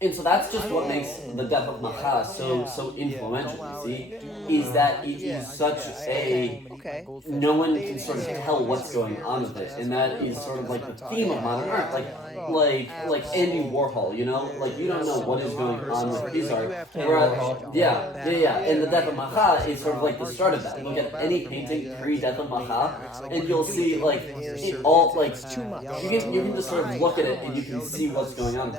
And so that's just what makes the Death of Marat so influential, you see, is that it is such a no one can sort of tell what's going on with it, and that is sort of like the theme of modern art, like Andy Warhol, you know, like you don't know what is going on with his art. And the Death of Marat is sort of like the start of that. Look at any painting pre Death of Marat, and you'll see like it all like you can just sort of look at it and you can see what's going on.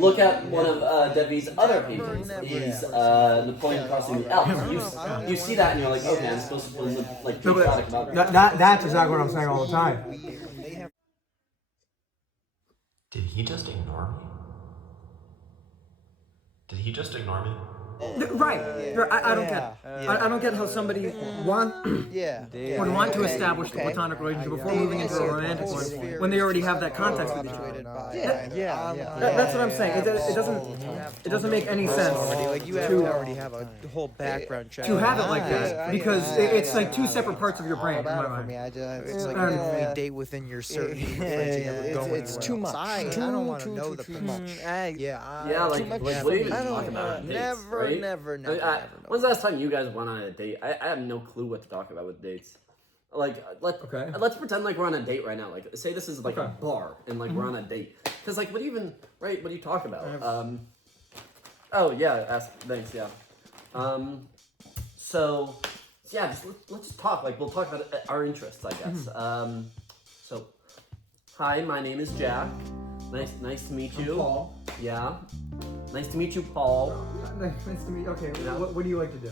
Look at one of Debbie's other paintings is Napoleon crossing the Alps. You see that and you're like, okay, I'm supposed to feel like patriotic about it. That's exactly what I'm saying all the time. Did he just ignore me? Did he just ignore me? Right. I don't get. I don't get how somebody would want to establish the platonic relationship before moving into a romantic one when they already have that context with each other. That's what I'm saying. It doesn't make any sense to already have a whole background check to have it like that because it's like two separate parts of your brain. In my mind. It's like you only date within your certain friends. You never go anywhere It's too much. I don't want to know the too much. Like what do you even talk about dates, right? Never. When's the last time you guys went on a date? I have no clue what to talk about with dates. Like, let's pretend like we're on a date right now. Like, say this is like a bar and like we're on a date. Because like, what do you talk about? Oh yeah, thanks, yeah. So yeah, let's talk. Like, we'll talk about our interests, I guess. So, hi, my name is Jack. Nice to meet you. I'm Paul. Yeah. Nice to meet you, Paul. Nice to meet you. Okay, what do you like to do?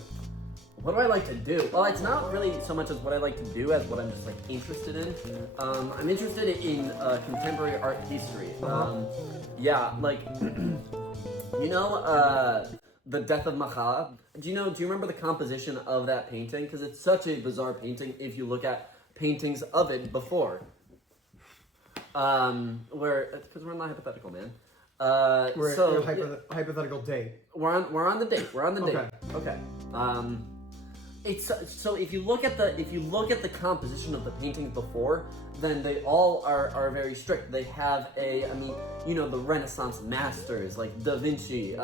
What do I like to do? Well, it's not really so much as what I like to do as what I'm just like interested in. I'm interested in contemporary art history. Like you know, the Death of Marat. Do you remember the composition of that painting? Because it's such a bizarre painting if you look at paintings of it before. Because we're on the hypothetical, man. Hypothetical date. We're on the date. We're on the date. Okay. It's so if you look at the composition of the paintings before, then they all are very strict. They have the Renaissance masters like Da Vinci.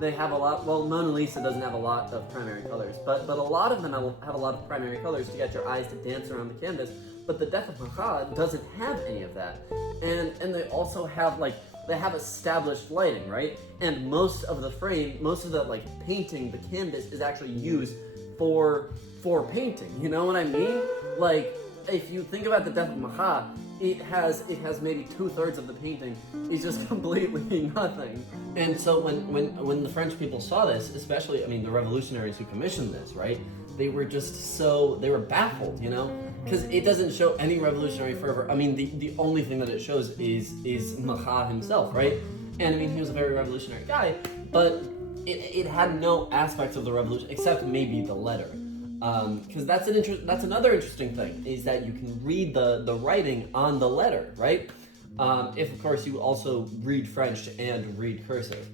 They have a lot. Well, Mona Lisa doesn't have a lot of primary colors, but a lot of them have a lot of primary colors to get your eyes to dance around the canvas. But the Death of Marat doesn't have any of that, and they also have they have established lighting, right? And most of the painting, the canvas is actually used for painting. You know what I mean? Like, if you think about the Death of Marat, it has maybe 2/3 of the painting is just completely nothing. And so when the French people saw this, especially the revolutionaries who commissioned this, right? They were baffled, because it doesn't show any revolutionary fervor. The only thing that it shows is Marat himself, right? And he was a very revolutionary guy, but it had no aspects of the revolution except maybe the letter. Because that's another interesting thing, is that you can read the writing on the letter, right? If of course you also read French and read cursive,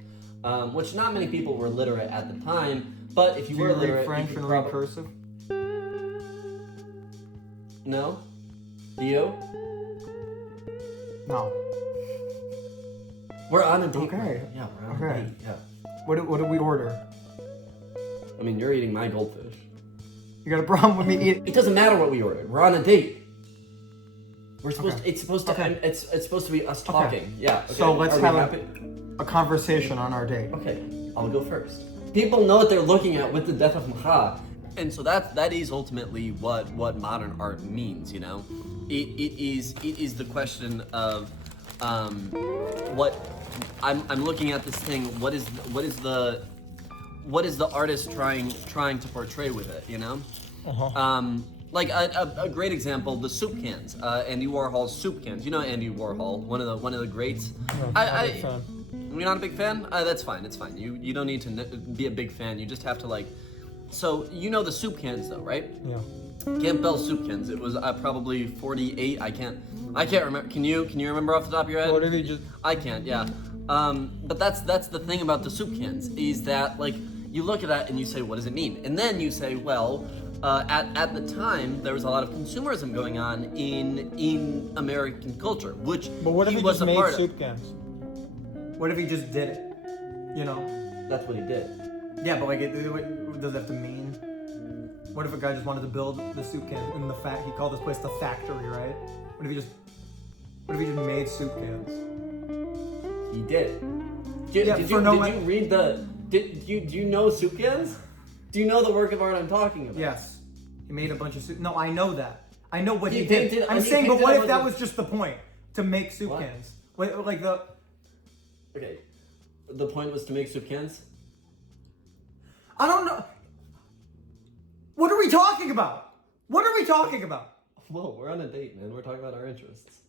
which not many people were literate at the time. But if you were literate, French and read cursive? No? Do you? No. We're on a date. Okay. Right? Yeah, we're on a date. Yeah. What did we order? You're eating my goldfish. You got a problem with me eating? It doesn't matter what we ordered. We're on a date. We're supposed. Okay. It's supposed to. Okay. It's supposed to be us talking. Okay. Yeah. Okay. So let's have a conversation on our date. Okay. I'll go first. People know what they're looking at with the Death of Marat, and so that is ultimately what modern art means. It is the question of what I'm looking at this thing. What is the artist trying to portray with it? Like a great example, the soup cans. Andy Warhol's soup cans. You know Andy Warhol, one of the greats. You're not a big fan? That's fine. It's fine. You don't need to be a big fan. You just have to So the soup cans though, right? Yeah. Campbell soup cans. It was probably 48. I can't remember. Can you remember off the top of your head? What did he just? I can't. Yeah. But that's the thing about the soup cans, is that you look at that and you say, what does it mean? And then you say, well, at the time there was a lot of consumerism going on in American culture, which But what if he was just a made part soup cans? What if he just did it? You know? That's what he did. Yeah, but like, what does it have to mean? What if a guy just wanted to build the soup can in he called this place the factory, right? What if he just made soup cans? He did. Do you know soup cans? Do you know the work of art I'm talking about? Yes. He made a bunch of soup. No, I know that. I know what he painted, did. I'm saying, but what if that was just the point? To make soup cans? Like the... Okay. The point was to make soup cans? I don't know. What are we talking about? What are we talking about? Whoa, we're on a date, man. We're talking about our interests.